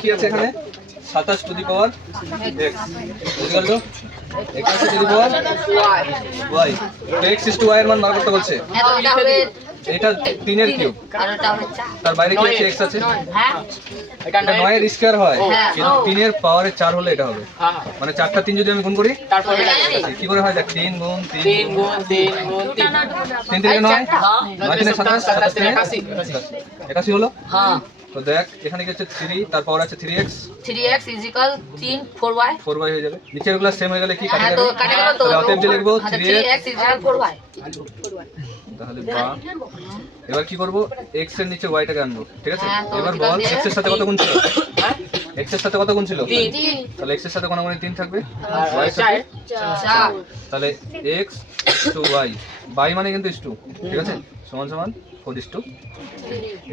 কি আছে এখানে 27 টু দি পাওয়ার x বুঝতে পারলো x to the power y তো x টু y এর মান বার করতে বলছে। এটা 3 এর কিউব তার বাইরে কি আছে x আছে এটা 9 এর স্কয়ার হয় কিন্তু 3 এর পাওয়ারে 4 হলে এটা হবে মানে 4টা 3 যদি আমি গুণ করি তারপরে কি করে হয় দেখ 3 গুণ 3 গুণ 3 গুণ 3 থেকে 9 9 থেকে 27 27 থেকে 81 হলো হ্যাঁ। তো দেখ এখানে কি আছে 3 তার পাওয়ার আছে 3x 3x = 3 4y 4y হয়ে যাবে নিচের গুলো সেম হয়ে গেলে কি কাটা যাবে তো কাটা গেল তো অতএব যে লিখবো 3x = 4y তাহলে বা এবার কি করব x এর নিচে y টাকে আনবো ঠিক আছে এবার বল x এর সাথে কত গুণ ছিল x এর সাথে কত গুণ ছিল 3 তাহলে x এর সাথে কোন গুণে 3 থাকবে আর y এর সাথে 4 তাহলে x টু y y মানে কিন্তু is 2 ঠিক আছে সমান সমান 4 is 2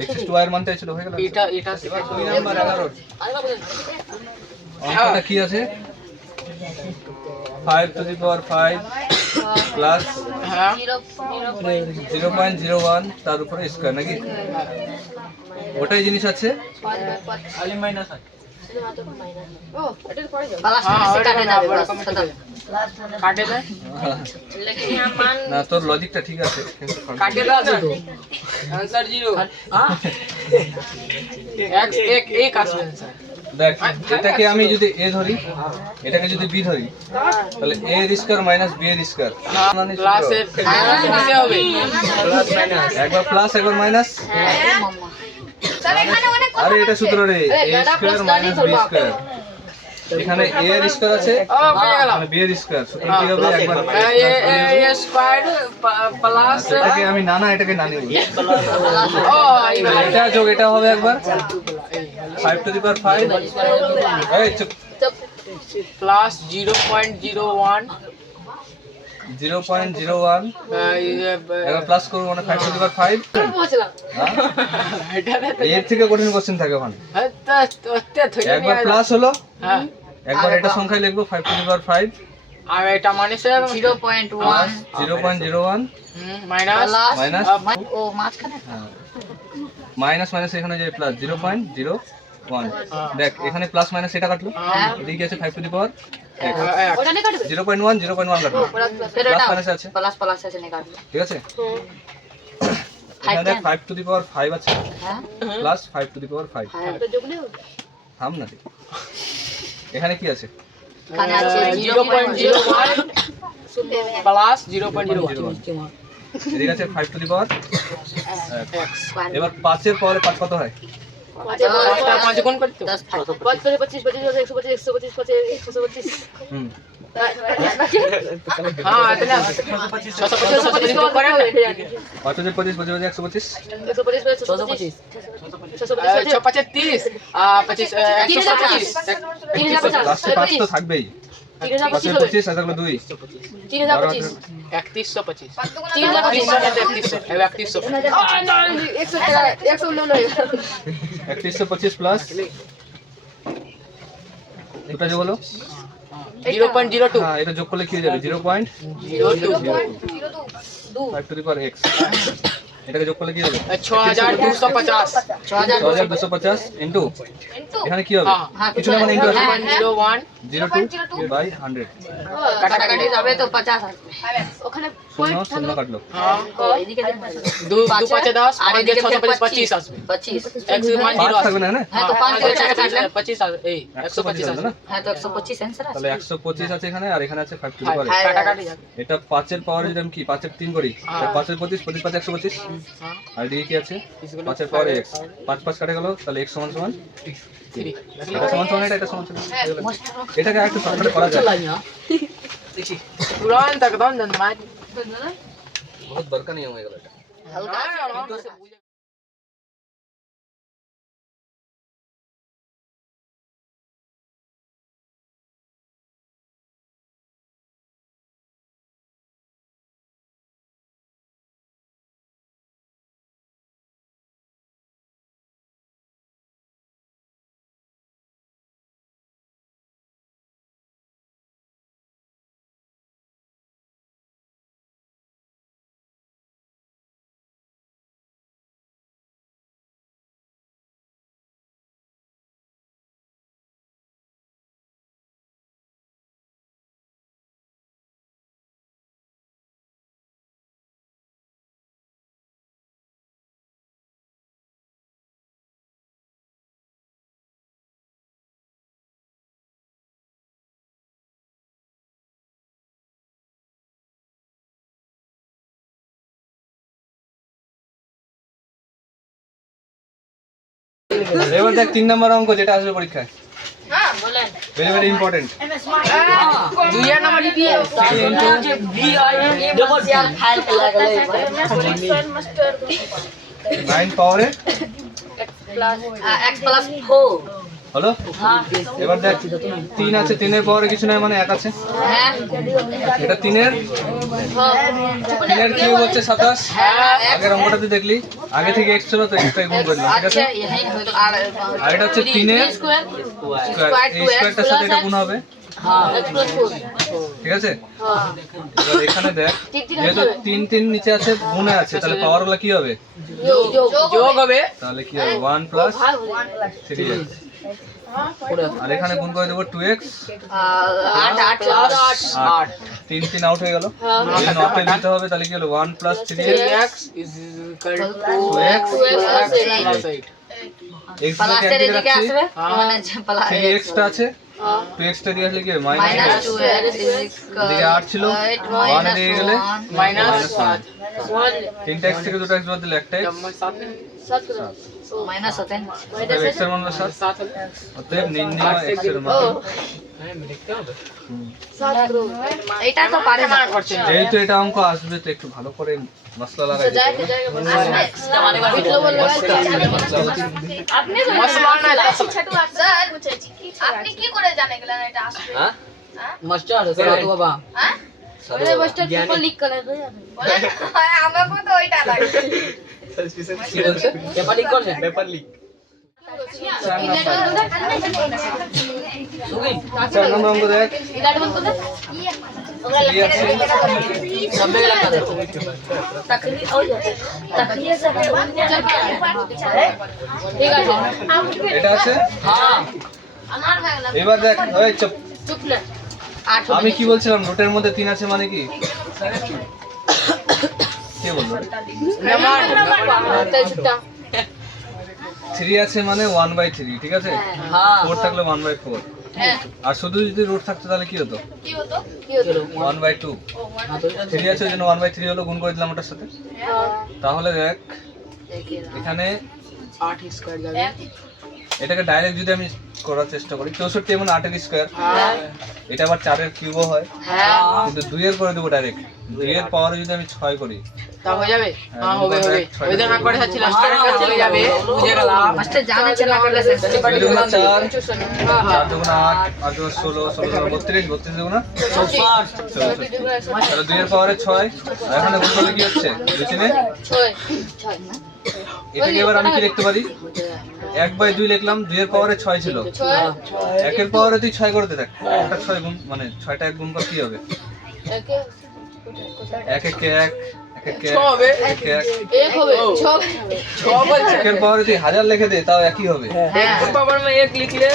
x is 2 y এর মানটা ছিল হয়ে গেল এটা 2 নাম্বার 11 অঙ্কটা কি আছে 5 to the power 5 প্লাস 0.01 তার উপরে স্কয়ার নাকি ওটাই জিনিস আছে খালি মাইনাস আছে ও এটার পরে যাও প্লাস কাটে যাবে কাটে দেয় লেকিন यहां মান না তোর লজিকটা ঠিক আছে কাটে দাও না आंसर 0 हां x 1 আসবে স্যার দেখ এটাকে আমি যদি a ধরি এটাকে যদি b ধরি তাহলে a এর স্কয়ার মাইনাস b এর স্কয়ার মানে প্লাস এর নিচে হবে প্লাস মাইনাস একবার প্লাস একবার মাইনাস স্যার এখানে অনেক কথা আরে এটা সূত্র রে a square minus b square এখানে a এর স্কয়ার আছে মানে b এর স্কয়ার সূত্র কি হবে একবার a স্কয়ার প্লাস এটাকে আমি নানা এটাকে নানি বলি ও এটা যোগ এটা হবে একবার 5 to the power 5 এই চুপ প্লাস 0.01 0.01 এবার প্লাস করব মানে 5 to the power 5 বলছিলাম এর থেকে কঠিন কোশ্চেন থাকে ওখানে একবার প্লাস হলো হ্যাঁ একবার এটা সংখ্যায় লিখবো 5 to the power 5 আর এটা মানে 0.01 মাইনাস ও মাঝখানে মাইনাস মাইনাস এখানে যে প্লাস 0.01 দেখ এখানে প্লাস মাইনাস এটা কাটলো এদিকে আছে 5 to the power ওটা নে কাটবে 0.1 0.1 কাটলো প্লাস মাইনাস আছে প্লাস প্লাস আছে নে কাটবে ঠিক আছে এখানে দেখ 5 to the power 5 আছে হ্যাঁ প্লাস 5 to the power 5 হ্যাঁ তো যোগ নেও থাম না এখানে কি আছে এখানে আছে 0.01 প্লাস 0.01 এদিকে আছে 5 to the power x এবার 5 এর পাওয়ারে 5 কত হয় 5 গুণ করতে 10 5 করে 25 25 125 125 125 হুম हां इतना 625 করে 5 25 25 125 125 625 625 25 125 5 তো থাকবেই 3025 আর থাকলো 2 3025 3125 3125 প্লাস এটা যে বলো 0.02 হ্যাঁ এটা যোগ করলে কি হয়ে যাবে 0.02 5 to the power x এটাকে যোগ করলে কি হবে 6250 6250 ইনটু এখানে কি হবে কিছু না মানে ইনটু আছে 0102 বাই 100 কাটাকাটি যাবে তো 50 আসবে ওখানে পয়েন্ট শূন্য কাটলো হ্যাঁ এদিকে 2 5 10 আর এদিকে 625 আসবে 25 x মান 0 থাকবে না হ্যাঁ তো 5 থেকে কাটলে 25 আসবে এই 125 আসবে না হ্যাঁ তো 125 आंसर আছে তাহলে 125 আছে এখানে আর এখানে আছে 5 to the power কাটাকাটি যাবে এটা 5 এর পাওয়ারে যদি আমি কি 5 এর 3 করি 5 এর 25 25 5 125 আর এদিকে কি আছে 5 এর পাওয়ারে x 5 5 কাটে গেল তাহলে x সমান সমান 3 এটা সমান সমান এটা সমান সমান এটাকে আরেকটু শর্টকাটে করা যায় দেখি তুরন্ত একদম মার বহুত দরকার নিয়ম হয়ে গেল এটা হালকা এবার দেখ 3 নম্বর অঙ্ক যেটা আসবে পরীক্ষায়, হ্যাঁ বলেন ভেরি ভেরি ইম্পর্টেন্ট। 2 নাম্বার কি যে ভি আই দেখো यार ফাইল লাগলে 9 পাওয়ারে x প্লাস 4 হলো। হ্যাঁ এবার দেখ 3 আছে, 3 এর পাওয়ারে কিছু নাই মানে 1 আছে। হ্যাঁ এটা 3 এর কিউব হচ্ছে 27। হ্যাঁ আগের অঙ্কটাতে দেখলি আগে থেকে x ছিল তো x টাই গুণ করলাম, ঠিক আছে। আচ্ছা এই হয়তো আর আর এটা হচ্ছে 3 এর স্কয়ার স্কয়ার, এই স্কয়ারটার সাথে এটা গুণ হবে, হ্যাঁ x প্লাস 4 ঠিক আছে। হ্যাঁ এবার এখানে দেখ যেহেতু 3 3 নিচে আছে গুণে আছে, তাহলে পাওয়ারগুলো কি হবে? যোগ হবে তাহলে কি হবে 1 প্লাস 3x। আর এখানে গুণ করে দেবো 2x 8 8 প্লাস 8। 3 3 আউট হয়ে গেল, এই নটে দিতে হবে, তাহলে কি হলো 1 plus 3x is equal to 2x plus 8. x plus কে এর দিকে আসবে মানে প্লাস 3x টা আছে, 2x টা দিয়ে আসলে কি হবে মাইনাস মাইনাস 2x এদিকে 8 ছিল 1 এ দিয়ে গেলে Minus 1। 3টা x থেকে 2টা x বাদ দিলে একটা x, মাইনাস হতে অতএব x এর মান হলো 7। 7 অতএব নির্ণয় x এর মান। দেখতে হবে এটা তো পারে না যেহেতু এটা অঙ্ক আসবে তো একটু ভালো করে মশলা লাগাই দিতে হবে। আপনি কি করে জানে গেলেন এটা আসবে? মাস্টার সাধু বাবা হ্যাঁ? अरे मास्टर पेपर लीक कर दो यार বলে আমাকে তো ওইটা লাগে। কি বলছে পেপার লিক করছে পেপার লিক 4 নম্বর অঙ্ক দেখ इलाट बंद कर दे 3 আছে, सब में लगा दे तकरीर हो जाए तकरीर से ठीक है এটা আছে। हां আমার হয়ে গেল। এবার দেখ ওই চুপ, चुप ले 8 আমি কি বলছিলাম রুটের মধ্যে 3 আছে মানে কি কে বললো? छुट्टा 3 আছে মানে 1/3, ঠিক আছে। हां 4 থাকলে 1/4, আর শুধু যদি রুট থাকতো তাহলে কি হতো কি হতো? 1/2। 3 আছে ওই জন্য 1/3 হলো, গুণ করে দিলাম ওটার সাথে। তাহলে দেখ এখানে 8 স্কয়ার যাবে এটাকে ডাইরেক্ট যদি আমি করার চেষ্টা করি 64 মানে 8 এর স্কয়ার, এটা আবার 4 এর কিউবও হয়, কিন্তু 2 এর করে দেবো ডাইরেক্ট। 2 এর পাওয়ারে যদি আমি 6 করি তা হয়ে যাবে हां হবে হবে ওই দিন করে যাচ্ছি লাস্টের কাছে চলে যাবে বুঝে গেলাম मास्टर जाने चला कर ले 2 দুগুণা 4, 4 দুগুণা 8, 8 দুগুণা 16, 16 দুগুণা 32, 32 দুগুণা 64। তাহলে 2 এর পাওয়ারে 6, আর এখানে গুণ করলে কি হচ্ছে 2 3 এটাকে এবার আমি কি লিখতে পারি 1/2 লিখলাম, 2 এর পাওয়ারে 6 ছিল, 1 এর পাওয়ারে তুই 6 করতে থাক, একটা 6 গুণ মানে 6টা 1 গুণ কর কি হবে 1 1 1 1 1 হবে 1 1 एक होवे 6 6 বলছে 1 এর পাওয়ারে তুই 1000 লিখে দে তাও একই হবে। एक पावर में 1 लिख ले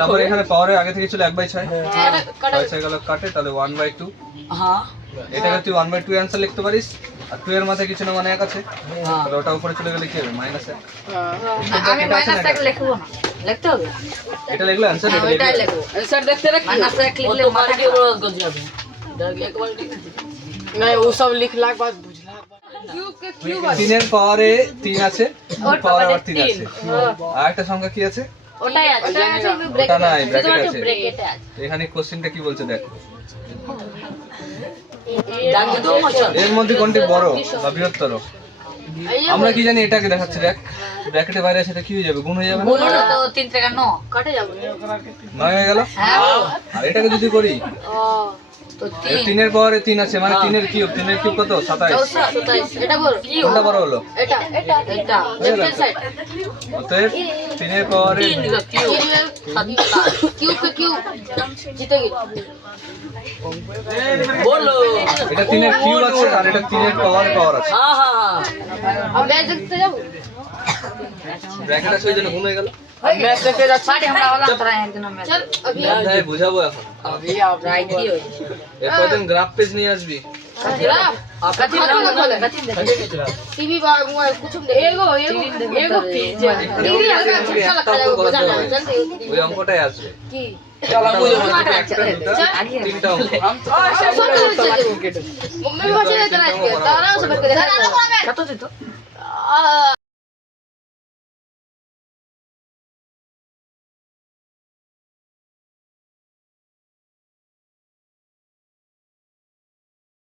তারপরে এখানে পাওয়ারে আগে থেকে ছিল 1/6, 6 গেল কাটে, তাহলে 1/2। हां এটাকে তুই 1/2 অ্যানসার লিখতে পারিস, আর 2 এর মাথায় কিছু না মানে 1 আছে, हां তাহলে ওটা উপরে চলে গেলে কি হবে -1। আমি মাইনাস এক লিখবো না লিখতে হবে এটা লিখলে অ্যানসার এটা ওইটাই লিখলে লিখবো आंसर देखते रख माइनस एक लिख ले माथा के ऊपर कर जाবে एक बार नहीं वो सब लिखला के बाद बुझला 3 এর পাওয়ারে 3 আছে, ওর পাওয়ারে আবার 3 আছে, আর একটা সংখ্যা কি আছে ওটাই আছে ওটাই আছে ওটা নাই ব্র্যাকেট আছে। ব্রেকেটে আছে এখানে কোশ্চেনটা কি বলছে দেখ, जान दो मास्टर এর মধ্যে কোনটি বড় বা বৃহত্তর? আমরা কি জানি এটাকে দেখাচ্ছে দেখ, ব্র্যাকেটের বাইরে আছে, এটা কি হয়ে যাবে গুণ হয়ে যাবে না, বলো না তো 3 থেকে 9 কাটে যাবে 9 হয়ে গেল। হ্যাঁ আর এটাকে যদি করি ও তো 3 3 এর পাওয়ারে 3 আছে মানে 3 এর কিউব, 3 এর কিউব কত 27। 27 এটা বল কি কোনটা বড় হলো? এটা এটা লেফট সাইড অতএব 3 এর পাওয়ারে 3 কিউ কিউ কিউ জিতে গেল बोलो এটা 3 এর কিউব আছে আর এটা 3 এর পাওয়ার আছে, हां हां अब मैच देखते जाओ ব্র্যাকেট আছে ওই জন্য গুণ হয়ে গেল। मैच देखे जाচ্ছি पार्टी हमरा वाला अंतर है कि ना मैच चल अभी তাই বুঝাবো এখন, अभी आप राइट ही हो এর কয়দিন গ্রাফ পেজ নিয়ে আসবি, कथी नाम खोले कथी टीवी बा कुछ एगो पेज टीवी हल्का अच्छा लगता है बजाना जल्दी ওই অঙ্কটাই আসবে। की चलो बुझो তিনটা অঙ্ক मम्मी बचे इतना तारा सब के देखा कत से तो